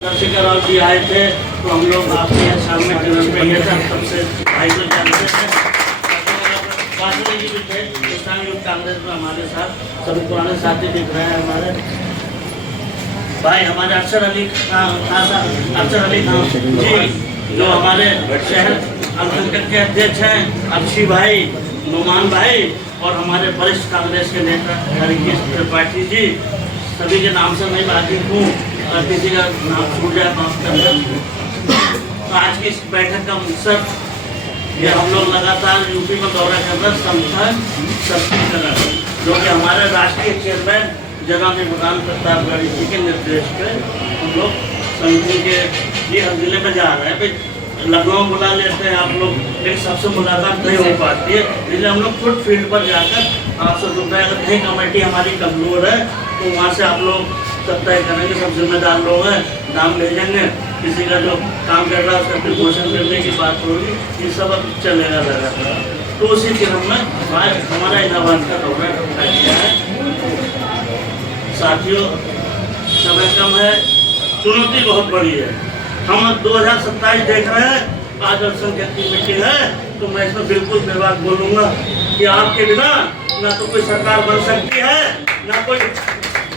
राव जी आए थे तो हम लोग आपके यहाँ सामने डिनर पे गए थे। सबसे भाई को जानते हैं, वासुदेव जी भी थे किसान युद्ध कांग्रेस में हमारे साथ, सभी पुराने साथी दिख रहे हैं हमारे भाई। हमारे अरशद अली खान जी जो हमारे शहर अल्पसंख्यक के अध्यक्ष हैं, अक्षी भाई, नुमान भाई और हमारे वरिष्ठ कांग्रेस के नेता हरीश त्रिपाठी जी, सभी के नाम से मैं बाकी हूँ और किसी का नाम छूट जाए माफ करना। तो आज की इस बैठक का मकसद ये हम लोग लगातार यूपी में दौरा कर रहे संगठन सशक्तिकरण, जो कि हमारे राष्ट्रीय चेयरमैन जनाब इमरान प्रतापगढ़ जी के निर्देश पे हम लोग संगठन के ये हर जिले में जा रहे हैं। भाई लखनऊ बुला लेते हैं आप लोग, लेकिन सबसे मुलाकात नहीं हो पाती है, इसलिए हम लोग खुद फील्ड पर जाकर आपसे रुपये अगर कहीं कमेटी हमारी कमजोर है तो वहाँ से आप लोग सब तय करेंगे। सब जिम्मेदार लोग हैं, नाम भेजेंगे, किसी का जो काम कर रहा है उसका प्रमोशन करने की बात होगी, ये सब अब चलेगा लगातार। तो उसी क्रम में आज हमारा इलाहाबाद का दौरा किया है। साथियों, समय कम है, चुनौती बहुत बड़ी है। हम 2027 देख रहे हैं, आज अल्पसंख्यक की मीटिंग है, तो मैं इसमें बिल्कुल बेबाक बोलूँगा कि आपके बिना ना तो कोई सरकार बन सकती है, ना कोई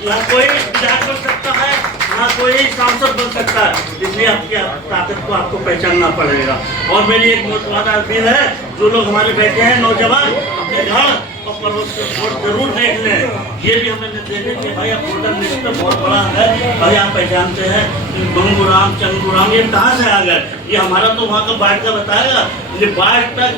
विधायक बन सकता है, ना कोई सांसद बन सकता है। इसलिए आपकी ताकत को आपको पहचानना पड़ेगा। और मेरी एक मोटवादा अपील है, जो लोग हमारे बैठे हैं नौजवान, अपने घर और पड़ोस के वोट जरूर देख लें। ये भी हमें देखें कि भाई अब वोटर लिस्ट में बहुत बड़ा है, भाई आप पहचानते हैं बंगूराम चंगूराम ये कहाँ से आ गए, ये हमारा तो वहाँ का बाट का बताएगा। ये बाट तक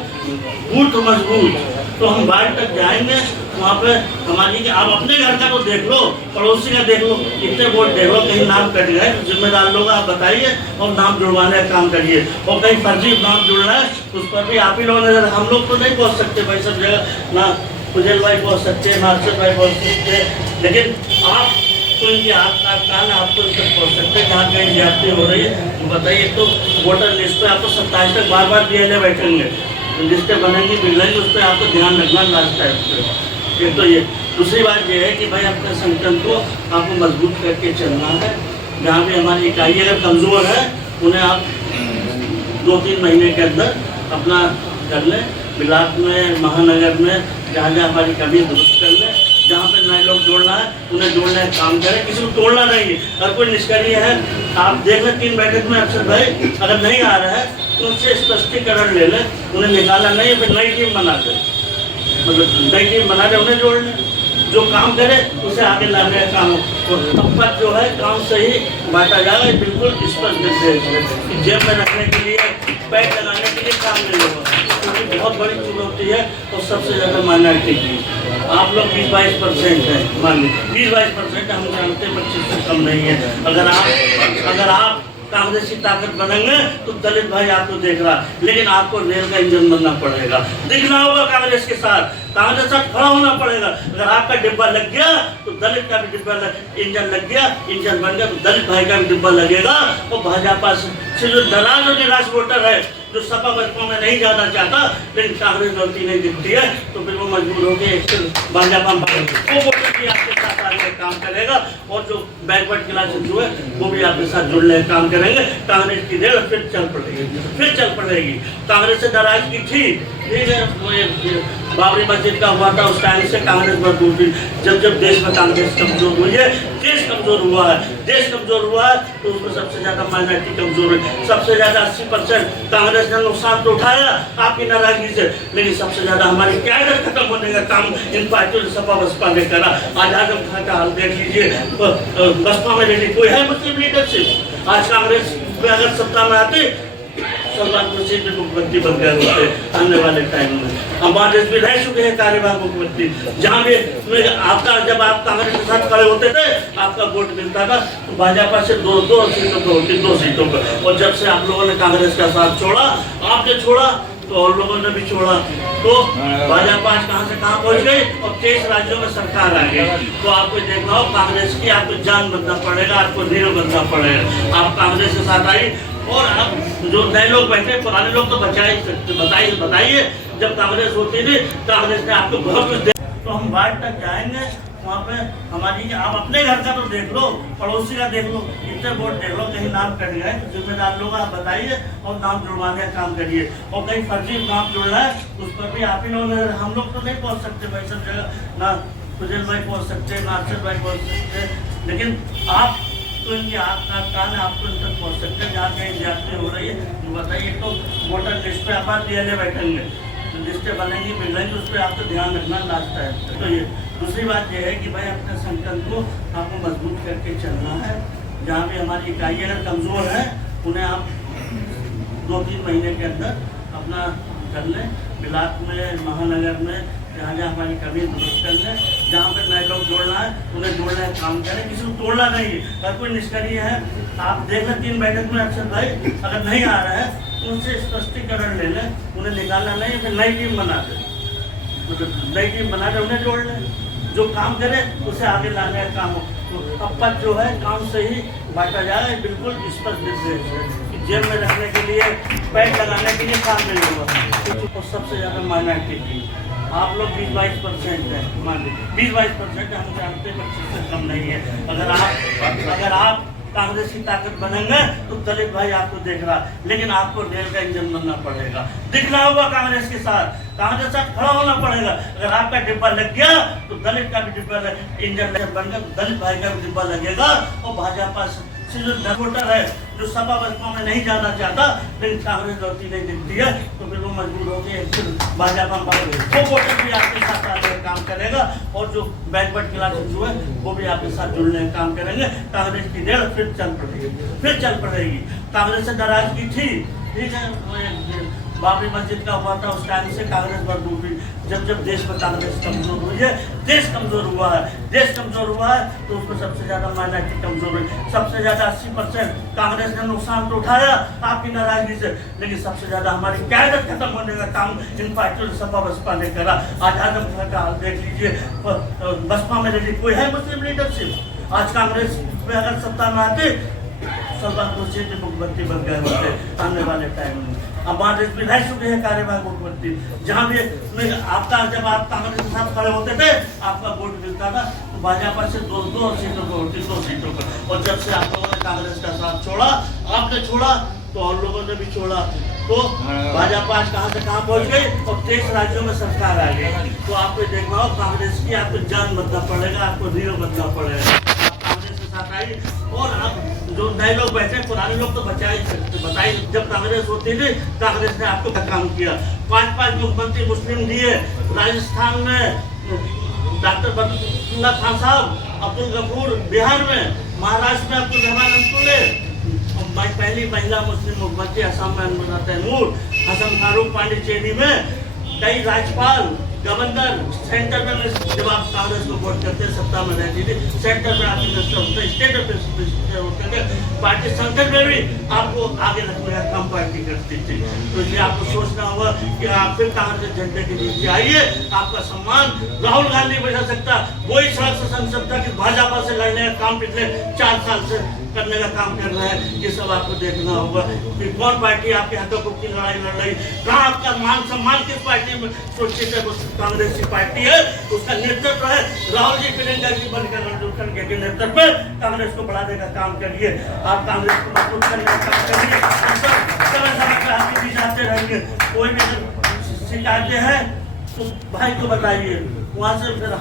बूथ मजबूत, तो हम बाट तक जाएंगे, वहाँ पे हमारी आप अपने घर का तो देख लो, पड़ोसी का देख लो, कितने वोट देख लो, कहीं नाम कट गए तो जिम्मेदार लोग आप बताइए और नाम जुड़वाने का काम करिए। और कहीं फर्जी नाम जुड़ रहा है उस पर भी आप ही लोग नजर, हम लोग तो नहीं पहुँच सकते भाई सब जगह, ना कुजल भाई पहुँच सकते हैं, ना अरशद भाई पहुँच सकते हैं, लेकिन आप तो इनकी आपका कान आपको इस तक पहुँच सकते हैं। जहाँ कहीं ज्यादती हो रही है तो बताइए। तो वोटर लिस्ट पर आपको 27 तक बार बार DLA बैठेंगे, लिस्टें बनेंगी बिगड़ेंगी, उस पर आपको ध्यान रखना लास्ट टाइम पे। एक तो ये, दूसरी बात ये है कि भाई अपने संगठन को आपको मजबूत करके चलना है। जहाँ भी हमारी इकाई अगर कमज़ोर है उन्हें आप 2-3 महीने के अंदर अपना कर लें, ब्लॉक में, महानगर में, जहाँ जहाँ हमारी कमी दुरुस्त कर लें। जहाँ पे नए लोग जोड़ना है उन्हें जोड़ने का काम करें, किसी को तोड़ना नहीं है। अगर कोई निष्क्रिय है, आप देख लें 3 बैठक में अरशद भाई अगर नहीं आ रहा है तो उससे स्पष्टीकरण ले लें, उन्हें निकालना नहीं है, फिर नई टीम बना दें, मतलब नई टीम बना दे, उन्हें जोड़ लें, जो काम करे उसे आगे लाने का काम हो। अब तक जो है काम सही बांटा जाएगा, बिल्कुल स्पष्ट निर्देश है कि जेब में रखने के लिए, पैक लगाने के लिए काम नहीं होगा, क्योंकि बहुत बड़ी चुनौती है। और सबसे ज़्यादा माइनॉरिटी की आप लोग 20-22% हैं, मान लीजिए 20-22% हम जानते हैं, 25 से कम नहीं है। अगर आप कांग्रेस की ताकत बनेंगे तो दलित भाई आपको देख रहा है, लेकिन आपको रेल का इंजन बनना पड़ेगा, दिखना होगा कांग्रेस के साथ, कांग्रेस साथ खड़ा होना पड़ेगा। अगर आपका डिब्बा लग गया तो दलित का भी डिब्बा इंजन लग गया, इंजन बन गया तो दलित भाई का भी डिब्बा लगेगा। और भाजपा से जो नाराज और निराश वोटर है, जो सपा बसपा में नहीं जाना चाहता लेकिन कांग्रेस गलती नहीं दिखती है, तो फिर वो मजबूर होकर भाजपा वो वोटर भी आपके साथ आने का काम करेगा। और जो बैकवर्ड क्लासेस जो है वो भी आपके साथ जुड़ने का काम करेंगे। कांग्रेस की देर फिर चल पड़ेगी। कांग्रेस से नाराजगी थी, ठीक है, बाबरी मस्जिद का हुआ था, उस टाइम से कांग्रेस मजबूत थी। जब देश में कांग्रेस कमजोर हुई है, देश कमजोर हुआ है, देश कमजोर हुआ है तो उसमें सबसे ज्यादा माइनॉरिटी कमजोर है। सबसे ज्यादा 80% कांग्रेस ने नुकसान तो उठाया आपकी नाराजगी से, लेकिन सबसे ज्यादा हमारी क्यादत खत्म होने का काम इन पार्टियों ने सपा बसपा ने करा। आज आजम खान का हाल देख लीजिए, बसपा में लेकिन कोई है मुस्लिम लीडरशिप। आज कांग्रेस में अगर सत्ता में आते सलमान खुर्शीद भी मुख्यमंत्री बन गए होते आने वाले टाइम में। हमारे देश में रह चुके हैं कार्यवाहक मुख्यमंत्री, जहाँ भी आपका, जब आप कांग्रेस के साथ खड़े होते थे आपका वोट मिलता था तो भाजपा से 2 सीटों पर होती, 2 सीटों पर। और जब से आप लोगों ने कांग्रेस का साथ छोड़ा, आपने छोड़ा तो और लोगों ने भी छोड़ा, तो भाजपा आज कहाँ से कहाँ पहुँच गई और 23 राज्यों में सरकार आ गई। तो आपको देखना हो कांग्रेस की, आपको जान बनना पड़ेगा, आपको नीरो बनना पड़ेगा। आप कांग्रेस के साथ आई और अब जो नए लोग बैठे, पुराने लोग तो बताइए जब कांग्रेस होती थी, कांग्रेस ने आपको बहुत कुछ दे। तो हम बाढ़ तक जाएंगे वहाँ पे हमारी, आप अपने घर का तो देख लो, पड़ोसी का देख लो, इतने वोट देख लो, कहीं नाम कट गए तो जिम्मेदार लोग आप बताइए और नाम जुड़वाने का काम करिए। और कहीं फर्जी नाम जुड़ना है उस पर भी आप ही लोग, हम लोग तो नहीं पहुँच सकते भाई सब जगह, ना सुजल भाई पहुँच सकते, ना अक्षर भाई पहुँच सकते, लेकिन आप तो इनकी कान आपको इन तक पहुँच सकते हैं। जहाँ कहीं ज्यादती हो रही है तो बताइए। तो वोटर लिस्ट पे आप DLA बैठेंगे, लिस्टें बनेंगी बिगड़ेंगी, उस पर आपको ध्यान रखना लास्ट है। तो ये दूसरी बात यह है कि भाई अपने संगठन को आपको मजबूत करके चलना है। जहाँ भी हमारी इकाई अगर कमज़ोर है उन्हें आप 2-3 महीने के अंदर अपना कर लें। बिलाट में, महानगर में जहाँ जहाँ हमारी कमी दुरुस्त कर लें। जहाँ पर नए लोग जोड़ना है उन्हें जोड़ने का काम करें, किसी को तोड़ना नहीं है। अगर कोई निष्क्रिय है, आप देख लें 3 बैठक में अक्षर भाई अगर नहीं आ रहा है उनसे स्पष्टीकरण ले लें, उन्हें निकालना नहीं, फिर नई टीम बना दें, मतलब नई टीम बना दें, उन्हें जोड़ लें, जो काम करे उसे आगे लाने का काम हो। तो अब पद जो है काम से ही बांटा जाए, बिल्कुल स्पष्ट निर्देश है कि जेब में रखने के लिए, पैड लगाने के लिए काम नहीं होगा। तो सबसे ज़्यादा माइनॉरिटी की आप लोग 20-22% है, मान लीजिए 20-22% हम जानते हैं 25 से कम नहीं है। अगर आप कांग्रेस की ताकत बनेंगे तो दलित भाई आपको देख रहा, लेकिन आपको रेल का इंजन बनना पड़ेगा, दिखना होगा कांग्रेस के साथ, कांग्रेस के साथ खड़ा होना पड़ेगा। अगर आपका डिब्बा लग गया तो दलित का भी डिब्बा इंजन बन गया, दलित भाई का भी डिब्बा लगेगा। और भाजपा से जो वोटर है जो सपा बसपा में नहीं जाना चाहता, लेकिन कांग्रेस लौटी नहीं दिखती है, तो फिर वो मजबूर हो गए, फिर भाजपा वो वोटर भी आपके साथ आने का काम करेगा। और जो बैकवर्ड क्लासेस जो है वो भी आपके साथ जुड़ने का काम करेंगे। कांग्रेस की डेढ़ फिर चल पड़ेगी। कांग्रेस से नाराजगी थी, ठीक है, बाबरी मस्जिद का हुआ था, उस टाइम से कांग्रेस पर डूबी। जब देश में कांग्रेस कमजोर हुई है, देश कमजोर हुआ है, देश कमजोर हुआ है तो उसमें सबसे ज्यादा माइनॉरिटी कमजोर हुई। सबसे ज्यादा 80% कांग्रेस ने नुकसान तो उठाया आपकी नाराजगी से, लेकिन सबसे ज्यादा हमारी क्यादत खत्म होने का काम इन पार्टियों ने, सपा बसपा ने करा। आज आजमगढ़ का हाल देख लीजिए, बसपा में देखिए कोई है मुस्लिम लीडरशिप। आज कांग्रेस में अगर सत्ता में आते सलमान खुर्शीद के मुख्यमंत्री बन गए होते आने वाले टाइम में। अब वहाँ रह चुके हैं कार्यवाहक मुख्यमंत्री, जहाँ भी आपका, जब आप कांग्रेस के साथ खड़े होते थे आपका वोट मिलता था तो भाजपा से 2 सीटों पर होती, 2 सीटों पर। और जब से आप लोगों ने कांग्रेस का साथ छोड़ा, आपने छोड़ा तो और लोगों ने भी छोड़ा, तो भाजपा आज कहाँ से कहाँ पहुँच गई और 23 राज्यों में सरकार आ गई। तो आपको देखना हो कांग्रेस की, आपको जान बदलना पड़ेगा, आपको हीरो बनना पड़ेगा। कांग्रेस के साथ आई और अब जो नए लोग बैठे, पुराने लोग तो बताइए, जब कांग्रेस होती थी कांग्रेस ने आपको काम किया। 5 मुख्यमंत्री मुस्लिम दिए। राजस्थान में डॉक्टर बदरुल्ला खान साहब, अब्दुल गफूर बिहार में, महाराष्ट्र में अब्दुल रहमान अंतुले, पहली महिला मुस्लिम मुख्यमंत्री असम में अनमुना तैमूर, हसन फारूक पांडिचेरी में, कई राज्यपाल, गवर्नर, सेंटर में जब आप कांग्रेस को वोट करते सत्ता में रहती थी, सेंटर में आपके मिनिस्टर होते, स्टेट मिनिस्टर होते थे, पार्टी संगठन में भी आपको आगे रखने का काम पार्टी करती थी। तो इसलिए आपको सोचना होगा कि आप फिर कांग्रेस झंडे के नीचे आइए, आपका सम्मान राहुल गांधी बचा सकता, वही सड़क से संसद था कि भाजपा से लड़ने का काम पिछले 4 साल से करने का काम कर रहा है। ये सब आपको देखना होगा कि कौन पार्टी आपके हकों की लड़ाई लड़ रही, कहाँ आपका मान सम्मान किस पार्टी में सोचिए, कांग्रेस की पार्टी है, उसका नेतृत्व है राहुल जी, प्रियंका जी बनकर के नेतृत्व में कांग्रेस को बढ़ाने का काम करिए। आप कांग्रेस को मजबूत करने का काम करिए, समय आपके बीच आते रहेंगे। कोई भी शिकायतें हैं तो भाई को बताइए, वहाँ से फिर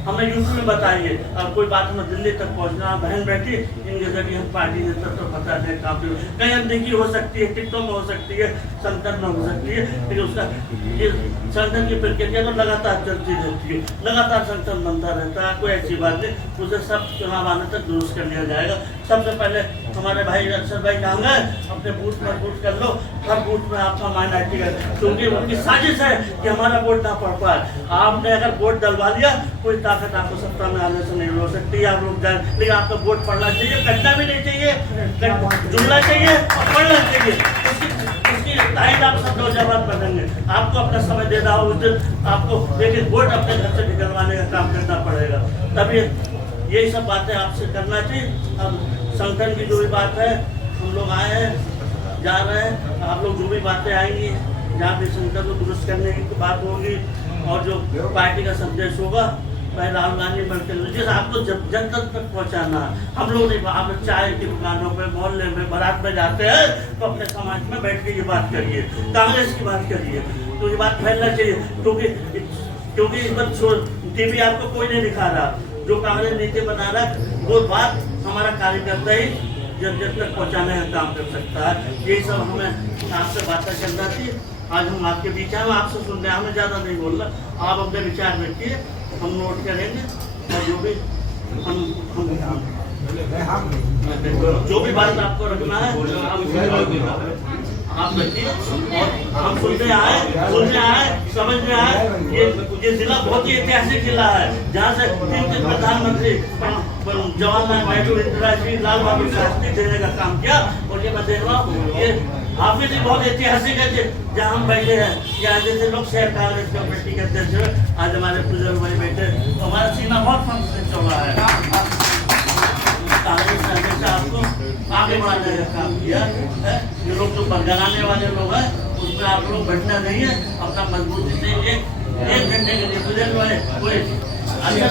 हमें यूपी में बताइए। और कोई बात हमें दिल्ली तक पहुंचना, बहन बैठी इनके जरिए हम पार्टी नेतृत्व बता दें। काफी कहीं अनदेखी हो सकती है, टिकटों में हो सकती है, संगठन में हो सकती है, लेकिन उसका ये संगठन की प्रक्रिया तो लगातार चलती रहती है, लगातार संगठन बनता रहता है, कोई ऐसी बात नहीं। उसे सब चुनाव आने तक दुरुस्त कर लिया जाएगा। सबसे पहले हमारे भाई अक्षर भाई कहाँ गए, अपने बूथ पर बूथ कर लो, हर बूथ में आपका माइनॉरिटी का, क्योंकि उनकी साजिश है कि हमारा वोट ना पड़ पाए। आपने अगर वोट डलवा लिया, कोई ताकत आपको सत्ता में आने से नहीं हो सकती। आप लोग जाए, लेकिन आपका वोट पड़ना चाहिए, कटना भी नहीं चाहिए, जुड़ना चाहिए और पढ़ना चाहिए। उसकी तारीफ आप सब नौजवान बनेंगे। आपको अपना समय देना हो, उस दिन आपको एक वोट अपने घर से निकलवाने का काम करना पड़ेगा, तभी यही सब बातें आपसे करना चाहिए। अब संगठन की जो भी बात है, हम लोग आए हैं, जा रहे हैं, आप लोग जो भी बातें आएंगी, जहाँ भी संगठन को दुरुस्त करने की बात होगी और जो पार्टी का संदेश होगा, भाई राहुल गांधी मेडिकल जिस आपको जन तक पहुंचाना है। हम लोग नहीं, आप चाय की दुकानों पे, मोहल्ले में, बारात में जाते हैं तो अपने समाज में बैठ के ये बात करिए, कांग्रेस की बात करिए, तो ये बात फैलना चाहिए। क्योंकि इस पर टीवी आपको कोई नहीं दिखा रहा, जो कांग्रेस नीति बना रहा वो बात हमारा कार्यकर्ता ही जन तक पहुंचाने का काम कर सकता है। ये सब हमें आपसे बातें करना थी। आज हम आपके बीच हैं, हम आपसे सुन रहे हैं, हमें ज़्यादा नहीं बोल रहा। आप अपने विचार रखिए, हम नोट करेंगे और जो भी जो भी बात आपको रखना है आप रखिए। और हम सुनने आए, समझने आए, ये जिला बहुत ही ऐतिहासिक जिला है जहाँ से 3 प्रधानमंत्री जवाहरलाल नेहरू, इंदिरा जी, लाल बहादुर शास्त्री देने का काम किया। और ये मैं देख रहा हूँ, ये हाफिज जी बहुत ऐतिहासिक है जहाँ हम बैठे हैं। यहाँ जैसे लोग शहर कांग्रेस कमेटी के अध्यक्ष हैं, आज हमारे बुजुर्ग भाई बैठे, तो हमारा सीना बहुत फंस से चला है। कांग्रेस ने हमेशा आपको आगे बढ़ाने का काम किया है। ये लोग जो बरगलाने वाले लोग हैं उसमें आप लोग बैठना नहीं है, अपना मजबूती से एक घंटे के लिए बुजुर्ग वाले कोई अच्छा